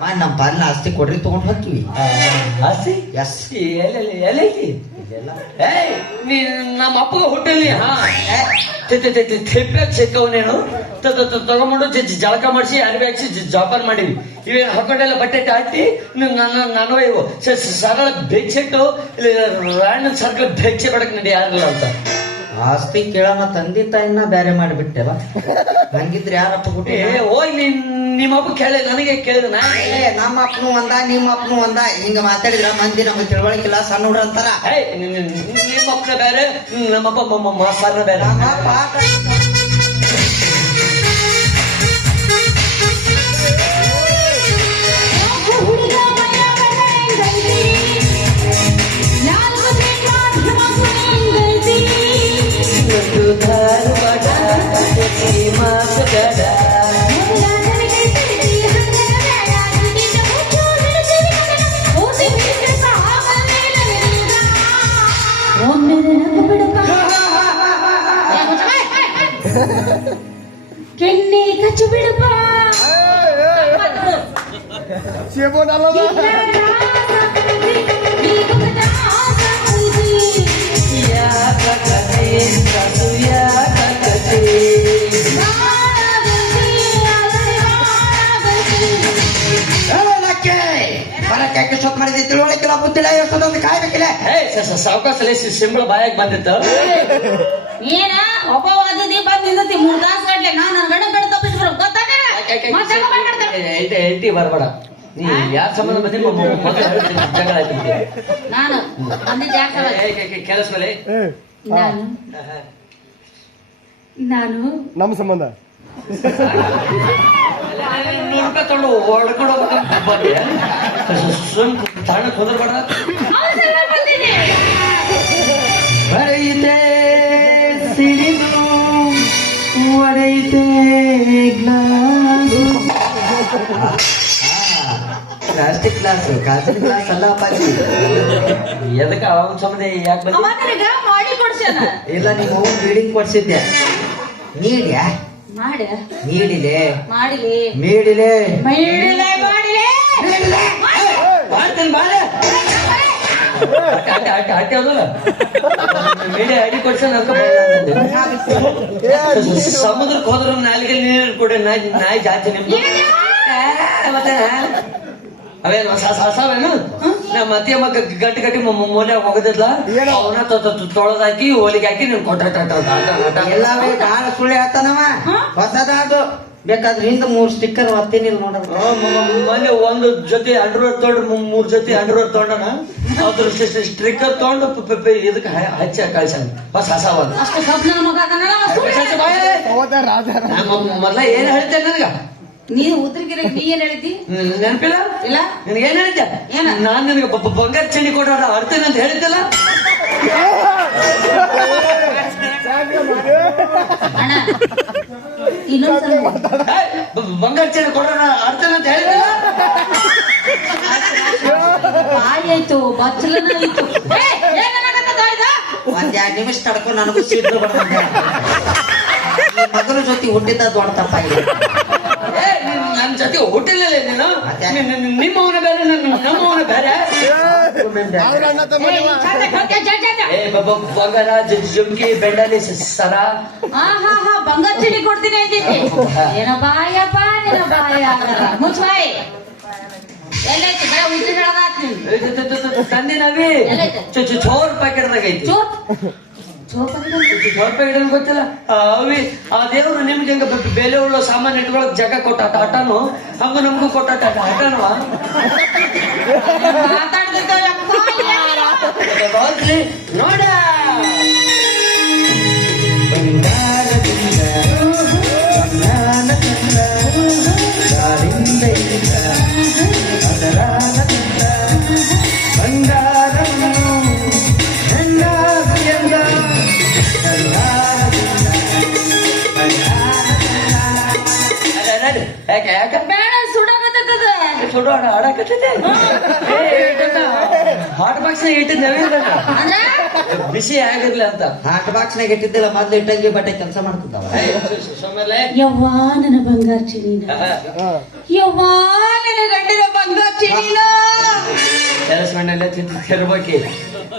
ನಮ್ಮ ಪಾಲಿನ ಆಸ್ತಿ ಕೊಡ್ರಿ ತಗೊಂಡ್ ಹೋಗ್ತೀವಿ. ಆಸ್ತಿ ಎಸ್ ಎಲ್ಲೈತಿ ನಮ್ಮ ಅಪ್ಪಗ ಹುಟ್ಟಲಿ ತಿಪ್ಪ ಸಿಕ್ಕವನೇನು ತಗೊಂಡು ಜಳಕ ಮಾಡಿಸಿ ಅರಿವಿ ಹಾಕ್ಸಿ ಜಾಪಾನ್ ಮಾಡಿವಿ. ಇವೇನು ಹಾಕೊಂಡೆಲ್ಲ ಬಟ್ಟೆ ಹಾಕಿ ನಾನು ಇವು ಸರಳ ಬೆಚ್ಚಿಟ್ಟು ಇಲ್ಲಿ ರಾಣ ಸರ್ಕಲ್ ಬೆಚ್ಚೆ ಬಡಕ್ ನಡಿ ಯಾರಿಲ್ಲ ಅಂತ ಆಸ್ತಿ ಕೇಳೋಣ ತಂದೆ ತಾಯಿನ ಬೇರೆ ಮಾಡಿಬಿಟ್ಟೆವ. ಹಂಗಿದ್ರೆ ಯಾರಪ್ಪ ಹುಟ್ಟಿ ಹೋಗಿ ನಿಮ್ಮ ಅಪ್ಪ ಕೇಳಿ ನನಗೆ ಕೇಳಿದ ನಮ್ಮ ಅಪ್ಪನು ಒಂದ ನಿಮ್ಮ ಅಪ್ಪನು ಒಂದ ಹಿಂಗ ಮಾತಾಡಿದ್ರ ಮಂದಿ ನಮ್ಗೆ ತಿಳುವಳಿಕಿಲ್ಲ ಸಣ್ಣ ಹುಡ್ರ ಅಂತಾರ. ನಿಮ್ಮ ಅಪ್ಪನ ಬೇರೆ ನಮ್ಮಪ್ಪ ಸಣ್ಣ ಬೇರೆ. ಕೆನ್ನೆ ಕಚ್ಚು ಬಿಡಪ್ಪ ಸೊತ್ ಮಾಡಿದ್ವಿ ತಿಳುವಳಿಕಿಲ್ಲ ಬುದ್ಧಿಲ್ಲ ಎಷ್ಟೊಂದು ಕಾಯ್ಬೇಕಿಲ್ಲ. ಸಾವಕಾಶ ಸಿಂಬಳ ಬಾಯಾಗ ಬಂದಿತ್ತು. ಏನ ಒಬ್ಬವಾದಿ ಬಂದಿದ್ದತಿ 3 ತಾಸು ಗಂಟೆ ನಾನು ನನ್ನ ಗಂಡ ಕಡೆ ತಪ್ಪಿಸ್ಬಿಡ ಹೇಳ್ತಿ ಬರ್ಬೇಡ. ನೀ ಯಾರ ಸಂಬಂಧ ಬಂದಿ ಜಗಳ ಆಯ್ತು ನಾನು ಕೆಲಸ ಮೇಲೆ ನಾನು ನಮ್ಮ ಸಂಬಂಧ ನೋಡ್ಕೊಂಡು ಹೊಡ್ಕೊಂಡು ಹೋಗ್ಬೇಕಂತ ಬಂದೆ. ತಾಣಕ್ ಹೋದ್ರಬೇಡ. ಹೊಡೆಯುತ್ತೆ ಸಿಡಿದು ಹೊಡೆಯುತ್ತೆ ಪ್ಲಾಸ್ಟಿಕ್ ಗ್ಲಾಸ್ ಕಾಸಿನ ಗ್ಲಾಸ್ ಅಲ್ಲ ಅಪ್ಪಾಜಿ. ಎದಕ್ಕ ಅವನ ಸಂಬಂಧ ಯಾಕೆ ಬಂದ? ಮಾಡಿ ಕೊಡ್ಸೇನ ಇಲ್ಲ ನೀವು ಹೋಗಿ ಬೀಡಿಂಗ್ ಕೊಡ್ಸಿದ್ದೆ ನೀಡ್ಯಾ ಮಾಡ ನೀಡಿಲೆ ಮಾಡಿಲಿ ಮೇಡಿಲೆ ಮಾಡಿಲೆ ಮಾಡಿಲೆ ಮಾಡ್ತೇನೆ ಬಾಳೆ ಹಾಕಿ ಅದಲ್ಲ ಮೇಡೆ ಅಡಿ ಕೊಡ್ಸ ಸಮುದ್ರಕ್ಕೆ ಹೋದ್ರ ನಾಲಿಗೆ ನೀರು ಕೊಡಿ ನಾಯಿ ಜಾತಿ ನಿಮ್ದು ಮತ್ತೆ ಅವೇನು ಸಾವೇನು ನಮ್ಮ ಅತ್ತಿ ಅಮ್ಮ ಗಟ್ಟಿ ಗಟ್ಟಿ ಮೂಲೆ ಹೋಗೋದಿಲ್ಲ ಅವನ ತೊಳೆದಾಕಿ ಹೋಲಿಗೆ ಹಾಕಿ ನೀನ್ ಕೊಟ್ಟ ಎಲ್ಲವೇ ಬಾಳ ಸುಳ್ಳಿ ಹೇಳ್ತಾನವ. ಹೊಸದ ಅದು ಬೇಕಾದ್ರೆ ಹಿಂದ 3 ಸ್ಟಿಕ್ಕರ್ ಒತ್ತೇನಿಲ್ಲ ನೋಡೋದು. ಮೊನ್ನೆ ಒಂದು ಜೊತೆ ಅಂಡರ್ವೇರ್ ತೊಗೊಂಡ್ರೆ 3 ಜೊತೆ ಅಂಡರ್ವೇರ್ ತೊಗೊಂಡನ ಅದ್ರ ಸ್ಟಿಕ್ಕರ್ ತೊಗೊಂಡು ಇದಕ್ಕೆ ಹಚ್ಚಿ ಕಳ್ಸಣ ಹೊಸ ಹೊಸವದು. ಅಷ್ಟು ಕಬ್ಬನ ಮಗ ಮೊದ್ಲ ಏನ್ ಹೇಳ್ತೇನೆ ನನಗ ನೀನು ಉತ್ತರಗಿರಿ ನೀ ಏನ್ ಹೇಳಿದ್ದಿ ನೆನಪಿಲ್ಲ ಇಲ್ಲ ನಿನಗೆ ಏನ್ ಹೇಳಿದ್ದೆ? ನಾನ್ ನಿನಗೆ ಬಂಗಾರ ಚಂಡಿ ಕೊಟ್ಟಾರ ಅರ್ತೇನೆ ಅಂತ ಹೇಳಿದ್ದಲ್ಲ. ಅಣ್ಣ ಇನ್ನೊಂದ್ಸಲ ಬಂಗಾರ ಚಂಡಿ ಕೊಟ್ಟಾರ ಅರ್ತೇನೆ ಅಂತ ಹೇಳಿದ್ದಲ್ಲ. ಬಾಯಿ ಆಯ್ತು ಬಚ್ಚಲನ ಆಯ್ತು. ಒಂದ್ 2 ನಿಮಿಷ ತಡ್ಕೊಂಡು ನನಗೂ ಸೀಟ್ಲು ಬರ್ತಂತೆ. ಮಗನ ಜೊತೆ ಹುಟ್ಟಿದ್ದ ದೊಡ್ಡ ತಪ್ಪಾಗಿದೆ. ನನ್ನ ಜೊತೆ ಹುಟ್ಟಿಲ್ಲ ನೀನು. ನಿಮ್ಮವನ ಬೇರೆ ನಮ್ಮವನ ಬೇರೆ. ಬಂಗಾರ ಜುಮ್ಕಿ ಬೆಂಡಲಿ ಸರ ಬಂಗಾರ ಚಳಿ ಕೊಡ್ತೀನಿ ಅಂತಿದ್ದೆ. ಏನೋ ಬಾಯಪ್ಪ ನೀನು ಬಾಯ ಮುಚ್ಚ ಬಾಯಿ ಎಲ್ಲೈತಿ ಬರ ಉದ್ರಿ ಹೇಳೋದಾತ್ ತಂದಿನವಿ ಚೋರ್ ಪ್ಯಾಕೆಟ್ದಾಗ ಐತಿ. ಚೋರ್ ಪ್ಯಾಕೆಟ್ ಗೊತ್ತಿಲ್ಲ ಅವಿ ಆ ದೇವ್ರು ನಿಮ್ಗೆ ಹೆಂಗ ಬೆಲೆ ಉಳ್ಳೋ ಸಾಮಾನು ಇಟ್ಕೊಳಕ್ ಜಾಗ ಕೊಟ್ಟಾಟ ಆಟನು ಹಂಗ ನಮ್ಗೂ ಕೊಟ್ಟಾಟ ಆಟನವ ನೋಡ ಬೇಡ ಸುಡಾಕತ್ತದ ಸುಡೋಣ ಆಡಕತ್ತೈತೆ ಹಾಟ್ ಬಾಕ್ಸ್ ಇಟ್ಟಿದ್ದೇವೆ ಬಿಸಿ ಆಗಿರ್ಲಿ ಅಂತ. ಹಾಟ್ ಬಾಕ್ಸ್ ನಾಗ ಇಟ್ಟಿದ್ದಿಲ್ಲ ಮೊದ್ಲು ಇಟ್ಟಂಗಿ ಬಟ್ಟೆ ಕೆಲಸ ಮಾಡ್ತಿದ್ದಾವ. ಯವ್ವಾ ನನ್ನ ಬಂಗಾರ ಚಿನ್ನ ಯವ್ವಾ ನನ್ನ ಗಂಡಿನ ಕಣ್ಣೆಲ್ಲ ತಿರ್ಬೇಕಿ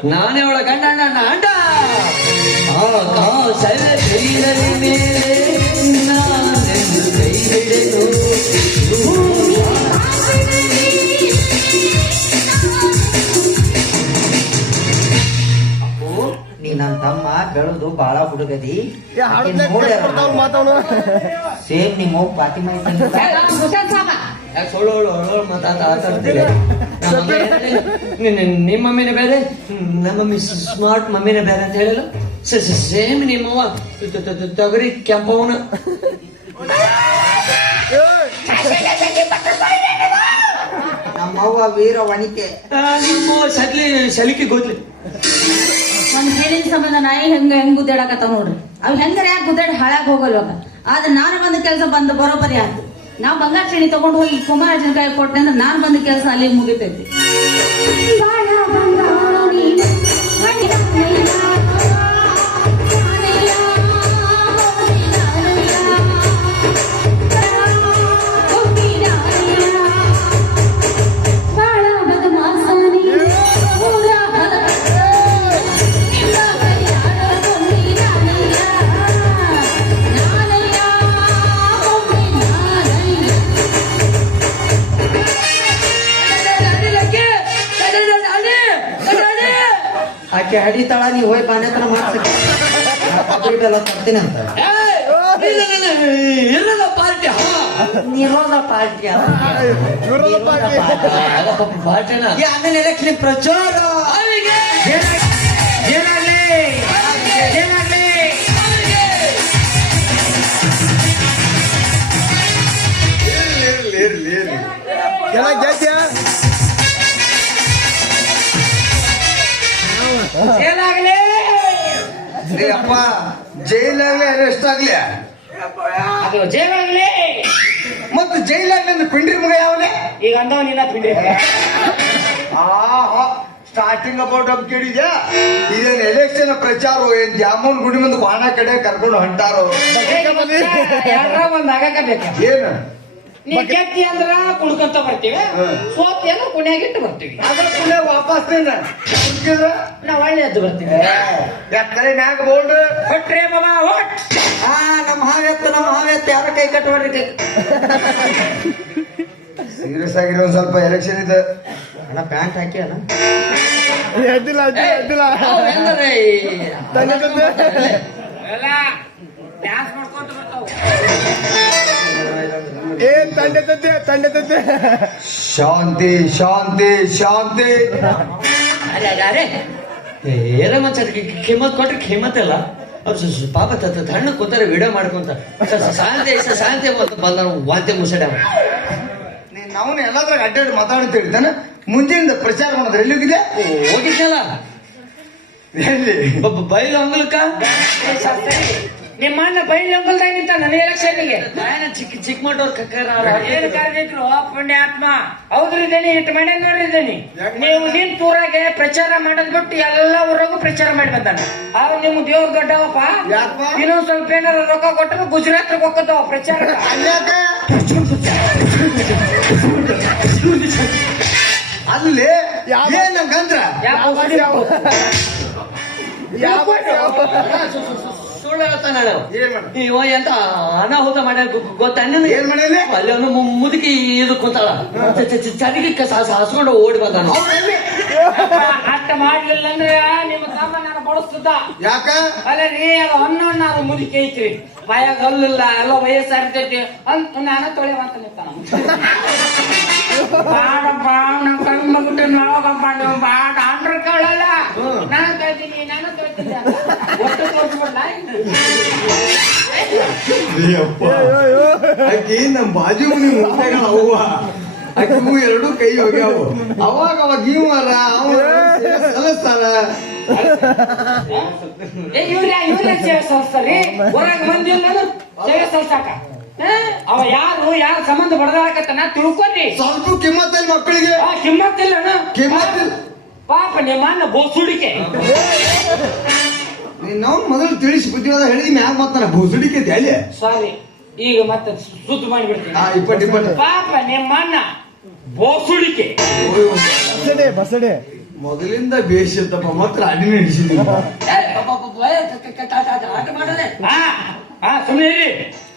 ನಾನೇ ಅವಳ ಗಂಡ ಅಣ್ಣ ಅಂಡ ಶರೀರದಲ್ಲಿ ಮೇಲೆ ನಾನೆಂದು ಕೈ ಹಿಡಿದು ನೀ ನನ್ನ ತಮ್ಮ ಬೆಳೆದು ಬಾಳ ಹುಡುಗದಿ ಸೇಮ್ ನಿಮ್ಮ ಫಾತಿಮಾ ಇದ್ದಂಗೆ. ಯಾಕೆ ಸೊಳ್ಳು ಮಾತಾಡ್ತೀವಿ ನಿಮ್ಮ ಮಮ್ಮಿನೇ ಬೇರೆ ನಮ್ಮ ಮಮ್ಮಿ ಸ್ಮಾರ್ಟ್ ಮಮ್ಮಿನೇ ಬೇರೆ ಅಂತ ಹೇಳಿಲ್ಲ ಸೇಮ್ ನಿಮ್ಮವ್ವ ತೊಗರಿ ಕೆಂಪವನ ನಮ್ಮವ್ವ ವೀರ ವಣಿಕೆ ನಿಮ್ಮವ್ವ ಸಲಿಕೆ ಗೊತ್ಲಿ ಒಂದ್ ಹೇಳಿನ ಸಂಬಂಧ ನಾಯಿ ಹೆಂಗ್ ಗುದ್ದಾಡಕತ್ತಾವ ನೋಡ್ರಿ ಅವ್ ಹೆಂಗಾರ ಯಾಕೆ ಗುದ್ದಾಡಿ ಹಾಳಾಗ್ ಹೋಗಲ್ವಾಗ ಆದ್ರೆ ನಾನು ಬಂದ ಕೆಲಸ ಬಂದು ಬರೋಬ್ಬರಿ ಆಯ್ತು ನಾವ್ ಬಂಗಾರ ಚಣಿ ತಗೊಂಡು ಹೋಗಿ ಕುಮಾರಜನ ಕೈ ಕೊಟ್ಟೆ ಅಂದ್ರೆ ನಾನ್ ಬಂದ ಕೆಲಸ ಅಲ್ಲಿ ಮುಗಿತೈತಿ ಆಕೆ ಹಡಿತಾಳ ನೀ ಹೋಗಿ ಪಾಣ್ಯತನ ಮಾಡ್ತೀನಿ ಬೆಲ್ಲ ತರ್ತೀನಿ ಅಂತ ಇರದ ಪಾರ್ಟಿ ನಿರೋಧ ಪಾರ್ಟಿ ಪಾರ್ಟಿನ ಆಮೇಲೆ ಎಲೆಕ್ಷನ್ ಪ್ರಚಾರ ಏನಾಗ್ಲಿ ಅಪ್ಪ ಜೈಲಾಗ್ಲಿ ಅರೆಸ್ಟ್ ಆಗ್ಲಿ ಅದು ಜೈಲಾಗ್ಲಿ ಮತ್ತೆ ಜೈಲಾಗ್ಲಿ ಅಂದ್ರೆ ಪಿಂಡ್ರಿ ಮಗ ಯಾವನೇ ಈಗ ಅಂದವ ನಿನ್ನ ಪಿಂಡಿ ಸ್ಟಾರ್ಟಿಂಗ್ ಅಬೌಟ್ ಅಪ್ ಕೇಳಿದ್ಯಾ ಇದೇನ್ ಎಲೆಕ್ಷನ್ ಪ್ರಚಾರ ಏನ್ ಜಾಮೂನ್ ಗುಡಿ ಮುಂದೆ ಬಾಣ ಕಡೆ ಕರ್ಕೊಂಡು ಹೊಂಟಾರೋ ಯಾರ ಒಂದ್ ಆಗಕ ಬೇಕ ಏನು ನೀ ಗೆದ್ದಿ ಅಂದ್ರ ಕುಡ್ಕೊಂತ ಬರ್ತೀವಿ ಸೋತಿ ಅಂದ್ರೆ ಕುಣಿಯಾಗಿಟ್ಟು ಬರ್ತೀವಿ ಅದ್ರ ಪುಣ್ಯ ವಾಪಸ್ ನಾವ್ ಒಳ್ಳೆ ಎದ್ದು ಬರ್ತೀವಿ ಯಾಕರೆ ಮ್ಯಾಗ ಬೋಲ್ಡ್ ಹೊಟ್ರೆ ಬಾಬಾ ಹೊಟ್ ನಮ್ಮ ಹಾವೆತ್ತು ಯಾರ ಕೈ ಕಟ್ಟಬೇಡ್ರಿ ಸೀರಿಯಸ್ ಆಗಿರೋ ಒಂದ್ ಸ್ವಲ್ಪ ಎಲೆಕ್ಷನ್ ಇದೆ ಅಣ್ಣ ಪ್ಯಾಂಟ್ ಹಾಕಿ ಅಣ್ಣ ಎಲ್ಲ ಡ್ಯಾನ್ಸ್ ಮಾಡ್ಕೊಂತ ಬರ್ತಾವ ಏನ್ ತಂಡೆ ತದ್ದೆ ಶಾಂತಿ ಶಾಂತಿ ಶಾಂತಿ ಅರೆ ಏರ ಮಚ್ಚ ಕಿಮ್ಮತ್ ಕೊಟ್ರೆ ಕಿಮ್ಮತ್ ಅಲ್ಲ ಅವ್ರು ಪಾಪ ತಣ್ಣ ಕೂತಾರೆ ವಿಡಿಯೋ ಮಾಡ್ಕೊಂತ ಶಾಂತಿ ಬಂದ ವಾಂತಿ ಮುಸಡ ನಾವು ಎಲ್ಲಾದ್ರಾಗ ಅಡ್ಡಾಡಿ ಮಾತಾಡ್ತಾ ಹೇಳ್ತಾನೆ ಮುಂಜಾನೆ ಪ್ರಚಾರ ಮಾಡೋದು ಎಲ್ಲಿಗಿದೆ ಹೋಗಿದ್ದಲ್ಲ ಎಲ್ಲಿ ಬೈಲು ಅಂಗಲಕ್ಕ ನಿಮ್ಮ ಅಣ್ಣ ಬೈಲ್ ಅಂಬಲ್ದಾಗ ನಿಂತ ನನ್ನ ಎಲೆಕ್ಷನ್ಗೆ ಚಿಕ್ಕ ಮಾಡೋರ್ ಏನು ಕರೆದಿದ್ರು ಪುಣ್ಯಾತ್ಮ ಹೌದ್ರಿದ್ದೇನೆ ಇಟ್ಟು ಮನೆ ನೋಡಿದ್ದೇನೆ ನೀವು ನಿಮ್ ತೂರಾಗೆ ಪ್ರಚಾರ ಮಾಡೋದ್ ಬಿಟ್ಟು ಎಲ್ಲ ಊರಾಗೂ ಪ್ರಚಾರ ಮಾಡಿ ಬಂದಾನ ಅವ್ ನಿಮ್ ದೇವ್ರ ದೊಡ್ಡವಪ್ಪ ಇನ್ನೊಂದ್ ಸ್ವಲ್ಪ ಏನಾರ ರೊಕ್ಕ ಕೊಟ್ಟರು ಗುಜರಾತ್ ಹೋಗ್ತಾವ ಪ್ರಚಾರ ಅಲ್ಲಿ ಏನಂಗಂದ್ರ ಸುಳ್ಳು ಹೇಳ್ತಾನೆ ಏನ್ ಮಾಡ ಇವ ಎಂತ ಅನಾಹುತ ಮಾಡ್ಯಾರ ಗೊತ್ತಾ ಏನ್ ಮಾಡ್ಯಾನೆ? ಅಲ್ಲಿ ಒಂದು ಮುದುಕಿ ಇದು ಕುಂತಾಳ ಚರಿಗೆ ಹಸ್ಕೊಂಡು ಓಡಿ ಬಂದಾನು ಅಷ್ಟ ಮಾಡ್ಲಿಲ್ಲ ಅಂದ್ರೆ ನಿಮ್ಮ ತಮ್ಮ ನಾನು ಬಡಿಸ್ತದ ಯಾಕ ಅಲ್ಲ ರೀ ಅದು ಹಣ್ಣು ಮುದುಕಿ ಐತ್ರಿ ಬಾಯಾಗ ಅಲ್ಲಿಲ್ಲ ಎಲ್ಲ ವಯಸ್ಸಾರ್ತೈತಿ ಅಂತ ನಾನು ತೊಳೆವಂತ ನಿಂತಾನ ಬಾಡಪ್ಪ ನಮ್ ಕಣ್ಮಗ್ಬಿಟ್ಟು ನೋಡಪ್ಪ ನೀವು ಬಾಡ ಅಂಡ್ರ ಕಳಲ್ಲ ನಾನು ತೊಳ್ತೀನಿ ಒಟ್ಟು ತೋರಿಸ್ಬಿಡ್ಲ ಆಕಿ ನಮ್ ಬಾಜು ಮನಿ ಮುಂದೆಗಳ ಅವ್ವ ಆಕಿಗೂ ಎರಡು ಕೈ ಹೋಗ್ಯಾವು ಅವಾಗ ಇವರ ಸಲಸ್ತಾರ ಇವ್ರ ಸೇವೆ ಸಲ್ಸ್ತಾರಿ ಹೊರಗೆ ಬಂದಿಲ್ಲ ಸೇವೆ ಸಲ್ಸಾಕ ಅವ ಯಾರು ಸಂಬಂಧ ಬಡದಾಡಕತ್ತಾನ ತಿಳ್ಕೊರಿ ಸ್ವಲ್ಪ ಕಿಮ್ಮತ್ತಲ್ಲಿ ಮಕ್ಕಳಿಗೆ ಕಿಮ್ಮತ್ತಿಲ್ಲ ಕಿಮ್ಮತ್ತಿಲ್ಲ ಪಾಪ ನಿಮ್ಮ ಅಣ್ಣ ಬೋಸುಡಿಕೆ ನಾವು ಮೊದಲು ತಿಳಿಸಿ ಬುದ್ಧಿವಾದ ಹೇಳಿದ್ವಿ ಮ್ಯಾಗ ಮತ್ತಾನ ಭೂಸುಡಿಕೆ ಅಲ್ಲಿ ಸಾರಿ ಈಗ ಮತ್ತೆ ಸುತ್ತು ಮಾಡಿಬಿಡ್ತೀನಿ ಇಪ್ಪತ್ತು ಪಾಪ ನಿಮ್ಮ ಅಣ್ಣ ಬೋಸುಡಿಕೆ ಬಸಡೆ ಮೊದಲಿಂದ ಬೇಷತ್ತಪ್ಪ ಮಾತ್ರ ಅಡಿ ನಡೆಸಿದ್ದೀನಿ ಆಟ ಮಾಡಲೆ ಸುಮ್ಮನೆ ಇರಿ.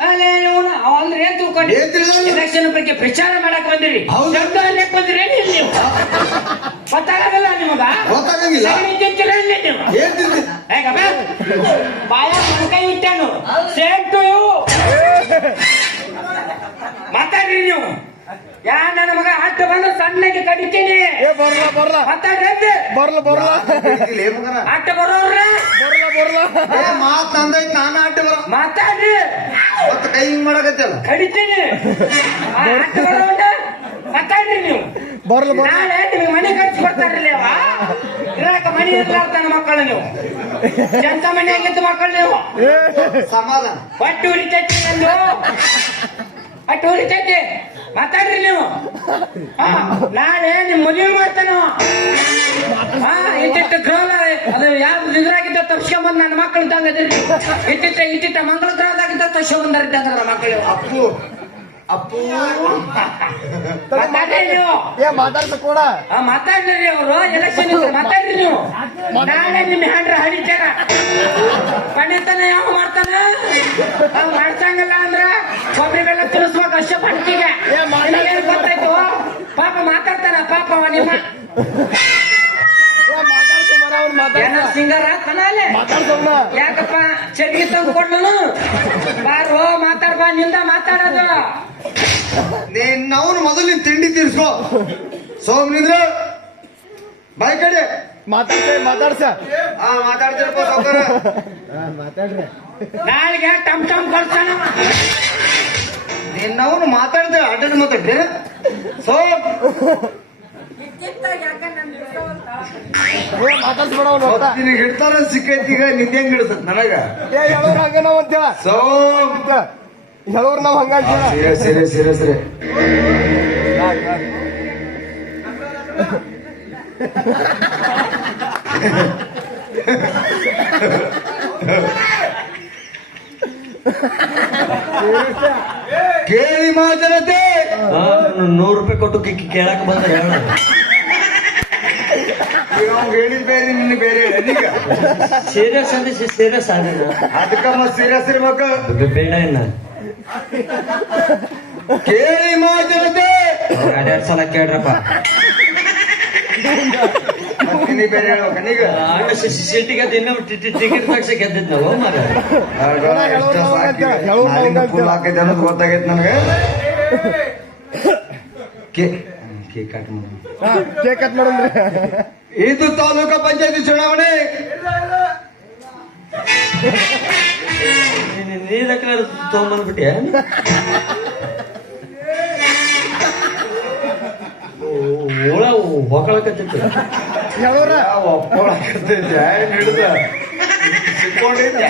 ಅಲ್ಲೇ ಇವನು ಅವ ಅಂದ್ರೆ ಏನ್ ತಿಳ್ಕೊಂಡಿ? ಏನ್ ತಿಳ್ಕೊಂಡಿ? ಎಲೆಕ್ಷನ್ ಬಗ್ಗೆ ಪ್ರಚಾರ ಮಾಡಕ್ ಬಂದಿರಿ. ಹೌದು. ಶಬ್ದ ಅನ್ಯಕ್ ಬಂದಿರಿ ನೀವು ಗೊತ್ತಾಗಲ್ಲ ನಿಮಗ? ಗೊತ್ತಾಗಂಗಿಲ್ಲ. ಸಗಣಿ ತಿಂತೀರೇನ್ ನೀವು? ಏನ್ ತಿಂದಿ ಹೇಗಪ್ಪ? ಬಾಯ ಕೈ ಇಟ್ಟಾನು. Same to you. ಮಾತಾಡ್ರಿ ನೀವು. ಯಾ ನನ್ನ ಮಗ ಆಟ ಬಂದು ಸಣ್ಣಗೆ ಕಡಿತೀನಿ. ಬರ್ಲ ಮಾತಾಡ್ರಿ. ಬರ್ಲ ಆಟ ಬರೋರ್ರ ಮಾತ್ ಅಂದೈತ್ ನಾನು ಆಟ ಬರ ಮಾತಾಡ್ರಿ. ಮತ್ತ ಕೈ ಹಿಂಗ್ ಮಾಡಕತ್ತಲ್ಲ ಕಡಿತೀನಿ. ಆಟ ಬರೋಣ ಮಾತಾಡ್ರಿ ನೀವು. ನಾಳೆ ನಿಮ್ಗೆ ಮನೆ ಖರ್ಚು ಕೊಡ್ತಾರಲ್ಲ ಇರಾಕ ಮನೆ ಇರ್ಲಾರ್ತಾನ ಮಕ್ಕಳು ನೀವು. ಎಂತ ಮನೆ ಆಗಿತ್ತು ಮಕ್ಕಳು ನೀವು. ಸಮಾಧಾನ ಒಟ್ಟು ಉರಿತೈತಿ ನಂದು. ಒಟ್ಟು ಉರಿತೈತಿ. ಮಾತಾಡ್ರಿ ನೀವು. ನಾಳೆ ನಿಮ್ ಮದುವೆ ಮಾಡ್ತಾನ. ಇಟ್ಟಿಟ್ಟ ಗ್ರಹ ಅದು ಯಾವ್ದು ಇದ್ರಾಗಿದ್ದ ತಪ್ಸ್ಕೊಂಬಂದ್ ನನ್ನ ಮಕ್ಕಳು ತಂಗದ್ರಿ. ಇಟ್ಟಿಟ್ಟ ಮಂಗಳ ಗ್ರಹದಾಗಿದ್ದ ತಪ್ಸ್ಕೊಂಬಂದಾರ ಮಕ್ಕಳು. ಅಪ್ಪು ಮಾತಾಡ್ರಿ ನೀವು. ಮಾತಾಡ್ತ ಕೂಡ ಮಾತಾಡ್ರಿ ಅವರು ಎಲೆಕ್ಷನ್ ಮಾತಾಡ್ರಿ ನೀವು. ನಾಳೆ ನಿಮ್ ಹ್ಯಾಂಡ್ರ ಹಡಿತಾರ. ಪಂಡಿತನ ಯಾವ ಮಾಡ್ತಾನ ಮಾಡ್ಸಂಗಲ್ಲ ಅಂದ್ರ ಕೊಬ್ಬರಿ ಬೆಲ್ಲ ತಿರ್ಸ್ಬೇಕು ಅಷ್ಟೇ ಪಂಡಿತಿಗೆ. ಗೊತ್ತಾಯ್ತು. ಪಾಪ ಮಾತಾಡ್ತಾನ ಪಾಪ ಅವ ನಿಮ್ಮ ಏನೋ ಸಿಂಗರ್ ಆಗ್ತಾನೆ. ಯಾಕಪ್ಪ ಚಡ್ಗಿ ತಂದು ಕೊಡ್ಲನು ಬಾರು ಮಾತಾಡ್ಬಾ ನಿಂದ ಮಾತಾಡೋದು. ಅವನು ಮೊದಲು ತಿಂಡಿ ತೀರ್ಸ್ಕೋ. ಸೋಮ್ನಿಂದ್ರ ಬಾಯ್ ಕಡೆ ಮಾತಾಡ್ಸ ಮಾತಾಡ್ತಿರಪ್ಪ ಸೌಕರ್ಯ ಮಾತಾಡ್ರಿ. ನಾಳೆಗೆ ಟಮ್ ಟಮ್ ಕಳ್ಸಾನ. ಅವನು ಮಾತಾಡ್ತೇವೆ ಅಡ್ಡ ಮಾತಾಡ್ರಿ ಸೋಮ್ ಮಾತಾಡ್ಸ್ಬೇಡ ನಿನಗೆ ಹಿಡ್ತಾರ ಸಿಕ್ಕೈತಿ. ಈಗ ನಿಂದ ಹೆಂಗ್ ಹಿಡ್ತದ ನನಗ ಹೇಳೋರ್ ಹಂಗ ನಾವ್ ಅಂತೇವ ಸೋಮ್ ಹೇಳೋರ್ ನಾವ್ ಹಂಗ ಅಂತೀವ. ಸರಿ ಕೇಳಿ ಮಾತಾಡತ್ತೆ. 100 ರೂಪಾಯಿ ಕೊಟ್ಟು ಕೇಳಕ್ ಬಂದ್ರೆ ಹೇಳ. ಈಗ ಅವ್ನು ಹೇಳಿದ್ ಬೇರೆ ನಿನ್ನ ಬೇರೆ ಈಗ ಸೀರಿಯಸ್ ಅಂದ್ರೆ ಸೀರಿಯಸ್ ಆಗ ಅದಕ್ಕ ಮತ್ ಸೀರಿಯಸ್ ಇರ್ಬೇಕು. ಬೇಡ ಇನ್ನ ಕೇಳಿ ಮಾತಾಡತ್ತೆ. 2 ಸಲ ಕೇಳ್ರಪ್ಪ. ನೀ ಬೇರೆ ಹೇಳ್ಬೇಕೀಗ. ಸಿಟಿಗೆ ಟಿಕೆಟ್ ತಗ್ಸ ಗೆದ್ದಿದ್ ನಾವು ಮರ ಫುಲ್ ಹಾಕೈತೆ ಅನ್ನೋದು ಗೊತ್ತಾಗೈತೆ ನನಗೆ. ಕೇಕ್ ಕಟ್ ಮಾಡಂದ್ರೆ ಇದು ತಾಲೂಕಾ ಪಂಚಾಯತಿ ಚುನಾವಣೆ. ನೀರಕ್ಕ ತಗೊಂಡ್ಬಂದ್ಬಿಟ್ಟೆ. ಒಳ ಹೊಗಳಕತ್ತೈತಿ. ಹೇಳೋರ ಹಿಡಿದ ಸಿಕ್ಕೊಂಡಿದ್ದೆ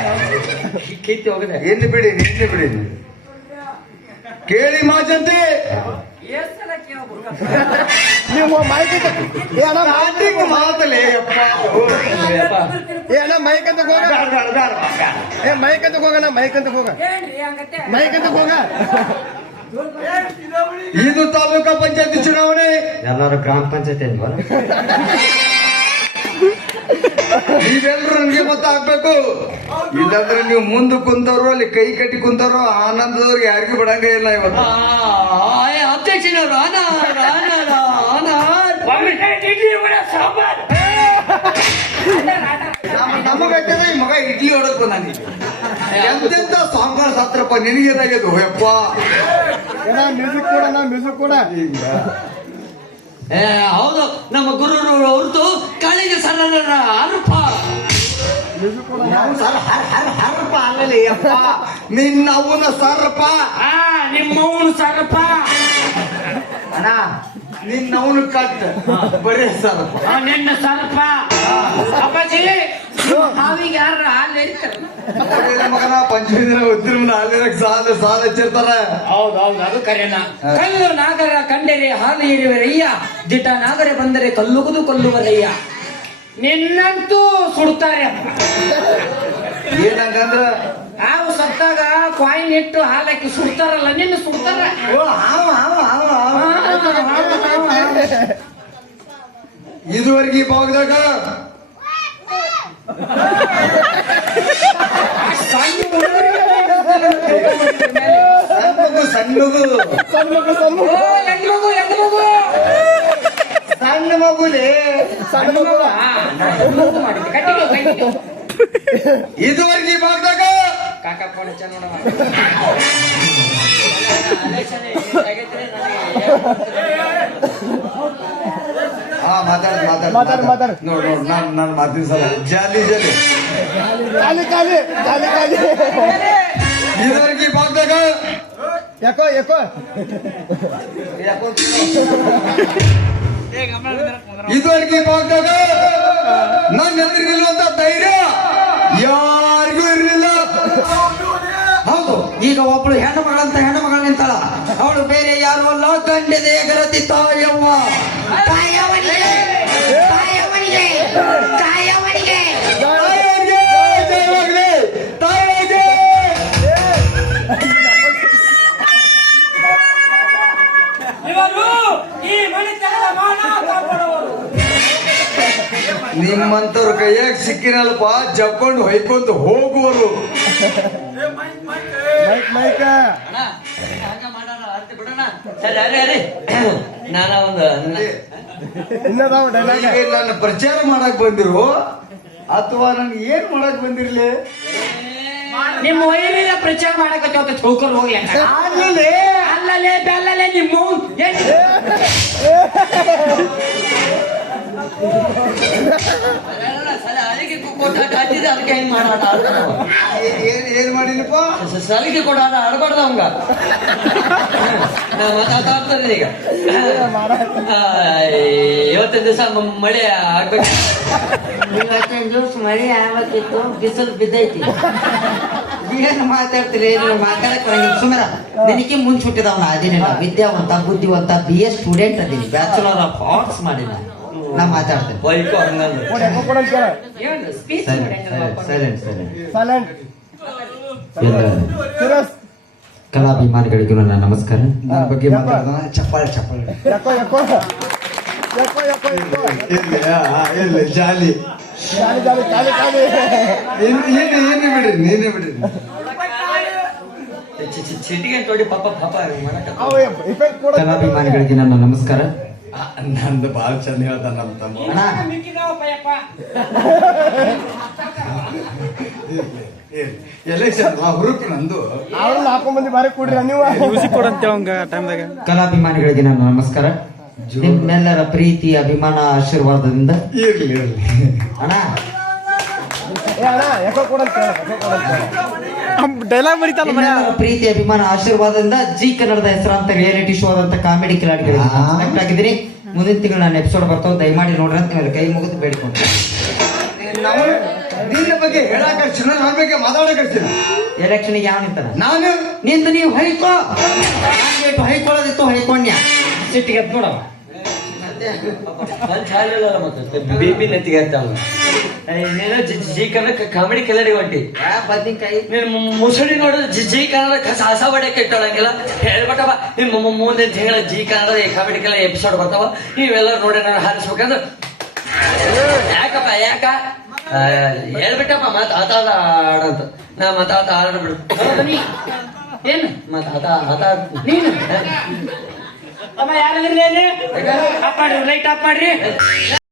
ಕಿತ್ತಿ ಹೋಗದೆ ಎಲ್ಲಿ ಬಿಡಿ ನಿನ್ನೆ ಬಿಡಿ. ಕೇಳಿ ಮಾತಂತೆ. ನೀವು ಮೈಕ್ ಮಾತಲೇ ಏನ ಮೈಕ್ ಅಂತ ಹೋಗ ಮೈಕ್ ಅಂತ ಹೋಗೋಣ ಮೈಕ್ ಅಂತ ಹೋಗ ಮೈಕ್ ಅಂತ ಹೋಗ. ಇದು ತಾಲೂಕಾ ಪಂಚಾಯತಿ ಚುನಾವಣೆ. ಎಲ್ಲರೂ ಗ್ರಾಮ ಪಂಚಾಯತಿ ಅಲ್ವಾ? ನೀವೆಲ್ಲರೂ ನನಗೆ ಮತ ಹಾಕ್ಬೇಕು. ಇಲ್ಲಾಂದ್ರೆ ನೀವು ಮುಂದೆ ಕುಂತವ್ರು ಅಲ್ಲಿ ಕೈ ಕಟ್ಟಿ ಕುಂತವ್ರು ಆನಂದದವ್ರಿಗೆ ಯಾರಿಗೂ ಬಿಡಂಗ ಇಲ್ಲ ಇವತ್ತು. ಅಧ್ಯಕ್ಷನವರು ನಮಗೈತೆ ಈ ಮಗ ಇಡ್ಲಿ ಹೊಡಕ್ ಬಂದ. ಎಂತೆಂತ ಸಾಂಗ್ಗಳು ಸತ್ರಪ್ಪ ನಿನಗೇನಾಗ್ಯದು ಯಪ್ಪ. ಮ್ಯೂಸಿಕ್ ಕೂಡ ಹೌದು ನಮ್ಮ ಗುರು ಹೊರತು ಕಾಳಿಗೆ ಸಣ್ಣ ಅರ್ಪ ಹರಪ್ಪ ಆಗಲಿ ಯಪ್ಪ. ನಿನ್ನ ಅವನ ಸರ್ಪ ನಿಮ್ಮವನು ಸರಪ. ಅಣ್ಣ ನಿನ್ನವನು ಕಟ್ ಬರೇ ಸರ್ಪ. ನಿನ್ನ ಸರಪ ಅಪ್ಪಾಜಿ ಹಾವಿಗೆ ಯಾರ ಹಾಲು ಎರಿತಾರ. ಮಗನ ಪಂಚಮಿ ದಿನ ಉದ್ದಿನ ಅಲ್ಲಿರಕ್ ಸಾಲ ಹಚ್ಚಿರ್ತಾರ. ಹೌದೌದು ಅದು ಕರೆನ. ಕಲ್ಲು ನಾಗರ ಕಂಡರೆ ಹಾಲು ಎರಿವರಯ್ಯ, ದಿಟ ನಾಗರ ಬಂದರೆ ಕಲ್ಲುಗುದು ಕೊಲ್ಲುವರಯ್ಯ. ನಿನ್ನಂತೂ ಸುಡ್ತಾರೆ. ಏನಂಗಂದ್ರ ಹಾವು ಸತ್ತಾಗ ಕಾಯಿನ್ ಇಟ್ಟು ಹಾಲಾಕಿ ಸುಡ್ತಾರಲ್ಲ, ನಿನ್ನ ಸುಡ್ತಾರ. ಇದುವರೆಗೆ ಈ ಭಾಗದಾಗ ಸಣ್ಣದು ಓ, ಹೆಂಗ್ ಮಗು, ಹೆಂಗ್ ಮಗು? ಸಣ್ಣ ಮಗುಲೇ ಸಣ್ಣ ಮಗು. ಹೆಂಗ್ ಮಗು ಮಾಡಿದ್ದು? ಕಟ್ಟಿಗೆ. ಇದುವರೆಗೆ ಈ ಭಾಗದಾಗ ಕಾಕ ಫೋನ್ ಹಚ್ಚ ನೋಡವ. ಹಾ ಮಾತಾಡ ಮಾತಾಡು, ಮಾತಾಡ ಮಾತಾಡು. ನೋಡ್ ನೋಡ್ ನಾನು ಮಾತಿನ ಸಲ ಜಾಲಿ ಜಾಲಿ ಖಾಲಿ ಖಾಲಿ ಖಾಲಿ ಖಾಲಿ ಇದುವರೆಗೆ ಈ ಭಾಗದಾಗ ಯಾಕೋ ಯಾಕೋ ಇದುವರೆಗೆ ಈ ಭಾಗದಾಗ ನನ್ನ ಎದುರಿಗಿರುವಂತ ಧೈರ್ಯ ಯಾರಿಗೂ ಇರಲಿಲ್ಲ. ಹೌದು, ಈಗ ಒಬ್ಳು ಹೆಣ್ಣು ಮಗಳು ನಿಂತಾಳ. ಅವಳು ಬೇರೆ ಯಾರು ಅಲ್ಲ, ಗಂಡದೆ ಗರತಿ ತಾಯವ್ವ. ತಾಯಿಯವರಿಗೆ ಜಯವಾಗಲಿ, ತಾಯಿಗೆ ಇವರು ಈ ಮನೆತನದ ಮಾನ ಕಾಪಾಡುವವರು. ನಿಮ್ಮಂತವ್ರ ಕೈಯಾಗ ಸಿಕ್ಕಿನಲ್ಪ ಜಪ್ಕೊಂಡು ಹೊಯ್ಕೊಂತ ಹೋಗುವರು. ಮೈಕ್ ಮೈಕ್ ಸರಿ ಅರೆ ಅರೆ ನಾನ ಒಂದು ಇನ್ನದಾವ ಡೈಲಾಗ್ ಈಗ ನನ್ನ ಪ್ರಚಾರ ಮಾಡಕ್ ಬಂದಿರು ಅಥವಾ ನನ್ಗೆ ಏನ್ ಮಾಡಕ್ ಬಂದಿರ್ಲಿ? ನಿಮ್ಮ ವೈರಿಯ ಪ್ರಚಾರ ಮಾಡಕತ್ತ ಚೌಕರ್ ಹೋಗಿ ಆಗ್ಲೇ ಅಲ್ಲಲೇ ಬೆಲ್ಲಲೇ ನಿಮ್ಮ ಸಲಿಗೆ ಕೊಟ್ಟ ಹಾಕಿದ್ರೆ ಅದಕ್ಕೆ ಹೆಂಗ್ ಮಾಡೋಣ ಏನ್ ಮಾಡಿನಪ್ಪ? ಸಲಿಗೆ ಕೊಡ ಆಡ್ಬಾರ್ದ ಅವಂಗ ಮಾತಾಡ್ತಾರೆ ಈಗ ಇವತ್ತಿನ ದಿವಸ ಮಳೆ ಆಗ್ಬೇಕು. ಇವತ್ತಿನ ದಿವಸ ಮಳೆ ಆಗಬೇಕಿತ್ತು, ಬಿಸಿಲು ಬಿದ್ದೈತಿ. ಏನು ಮಾತಾಡ್ತೀರಿ ನೀವು? ಮಾತಾಡಕ್ ಬರಂಗಿಲ್ಲ. ಸುಮ್ಮನೆ ನನಗೆ ಮುಂಚೆ ಹುಟ್ಟಿದವನ ಅದೇನಿಲ್ಲ, ವಿದ್ಯಾವಂತ ಬುದ್ಧಿವಂತ BA ಸ್ಟೂಡೆಂಟ್ ಅದೀನಿ, ಬ್ಯಾಚುಲರ್ ಆಫ್ ಆರ್ಟ್ಸ್ ಮಾಡಿಲ್ಲ. ನಾ ಮಾತಾಡ್ತೇನೆ. ಬೈಕು ಹಂಗಂದ್ರೆ ಕೊಡ ಯಾಕೋ ಕೊಡ ಅಂತ ಸ್ಪೀಚ್ ಸೈಲೆಂಟ್ ಸೈಲೆಂಟ್ ಸೀರಿಯಸ್ ಕಲಾಭಿಮಾನಿಗಳಿಗೂ ನನ್ನ ನಮಸ್ಕಾರ. ನನ್ನ ಬಗ್ಗೆ ಮಾತಾಡ್ದ ಚಪ್ಪಾಳೆ ಚಪ್ಪಾಳೆ ಯಾಕೋ ಯಾಕೋ ಯಾಕೋ ಯಾಕೋ ಯಾಕೋ ಇಲ್ಲ ಜಾಲಿ ಖಾಲಿ ಖಾಲಿ ಖಾಲಿ ಖಾಲಿ ಏನೇ ಬಿಡ್ರಿ, ನೀನೇ ಬಿಡ್ರಿ. ಚಿಟಿಗೆ ತೊಡಿ ಪಾಪ ಪಾಪ ಮಾಡಕ ಅವ ಇಫೆಕ್ಟ್ ಕೊಡ ಕಲಾಭಿಮಾನಿಗಳಿಗೆ ನನ್ನ ನಮಸ್ಕಾರ. ನಂದು ಬಾಳ ಚಂದ ಹೇಳ್ದ ನಮ್ಮ ತಮ್ಮ. ಎಲೆಕ್ಷನ್ ಹುರುಪು ನಂದು. ಅವ್ರನ್ನ ಹಾಕೊಂಡ್ ಬಂದು ಬಾರಿ ಕೊಡ್ರಿ ನೀವು ಕಲಾಭಿಮಾನಿಗಳಿಗೆ ನನ್ನ ನಮಸ್ಕಾರ. ನಿಮ್ಮೆಲ್ಲರ ಪ್ರೀತಿ ಅಭಿಮಾನ ಆಶೀರ್ವಾದದಿಂದ ಇರ್ಲಿ ಇರ್ಲಿ. ಅಣ್ಣ ಏ ಅಣ್ಣ ಯಾಕೋ ಕೊಡ ಅಂತ ಡೈಲಾಗ್ ಬರೀತಾನ ನಿಮ್ಮೆಲ್ಲರ ಪ್ರೀತಿ ಅಭಿಮಾನ ಆಶೀರ್ವಾದದಿಂದ ಜಿ ಕನ್ನಡದ ಹೆಸರಾಂತ ರಿಯಾಲಿಟಿ ಶೋ ಆದಂತ ಕಾಮಿಡಿ ಕಿಲಾಡಿಗಳಿಗೆ ಸೆಲೆಕ್ಟ್ ಆಗಿದ್ದೀನಿ. ಮುಂದಿನ ತಿಂಗಳು ನಾನು ಎಪಿಸೋಡ್ ಬರ್ತಾವ, ದಯಮಾಡಿ ನೋಡ್ರಿ ಅಂತ ನಿಮ್ಮಲ್ಲಿ ಕೈ ಮುಗಿದು ಬೇಡಿಕೊಂಡು. ನಿನ್ನ ಬಗ್ಗೆ ಹೇಳಕ್ ಕಳ್ಸಿನ, ನನ್ನ ಬಗ್ಗೆ ಮಾತಾಡಕ್ ಕಳ್ಸಿನ. ಎಲೆಕ್ಷನ್ಗೆ ಯಾವ ನಿಂತಾನ? ನಾನು ನಿಂದು ನೀವು ಹೈಕೋ, ಹೈಕೊಳ್ಳೋದಿತ್ತು ಹೈಕೊಂಡ್ಯ. ಸಿಟ್ಟಿಗೆ ನೋಡವ ನನ್ ಚಾಲಿಲ್ಲ ಮತ್ತೆ ಬಿಪಿ ನೆತ್ತಿಗೆ ಅಂತ ಜಿ ಕನ್ನಡ ಕಾಮಿಡಿ ಕೆಲಡಿ ಹೊಂಟಿ ಬದ್ನಿಕಾಯಿ ನೀನ್ ಮುಸುಡಿ ನೋಡಿದ್ರೆ ಜಿ ಕನ್ನಡ ಸಾಸ ಬಡಕ್ಕೆ ಇಟ್ಟೋಳಂಗಿಲ್ಲ ಹೇಳ್ಬಿಟ್ಟವ ನಿಮ್ ಮುಂದಿನ ತಿಂಗಳ ಜಿ ಕನ್ನಡದ ಕಾಮಿಡಿ ಕೆಲ ಎಪಿಸೋಡ್ ಬರ್ತಾವ, ನೀವೆಲ್ಲರೂ ನೋಡಿ ನಾನು ಹಾರಿಸ್ಬೇಕಂದ್ರೆ ಯಾಕಪ್ಪ ಯಾಕ ಹೇಳ್ಬಿಟ್ಟಪ್ಪ ಮತ್ ಆತಾದ ಆಡಂತ ನಾ ಮತ್ ಆತ ಆಡ್ಬಿಡು ಏನು ಮತ್ ಆತ ನೀನು ಅಮ್ಮ ಯಾರಾದ್ರಿ ಆಫ್ ಮಾಡ್ರಿ, ಲೈಟ್ ಆಫ್ ಮಾಡ್ರಿ.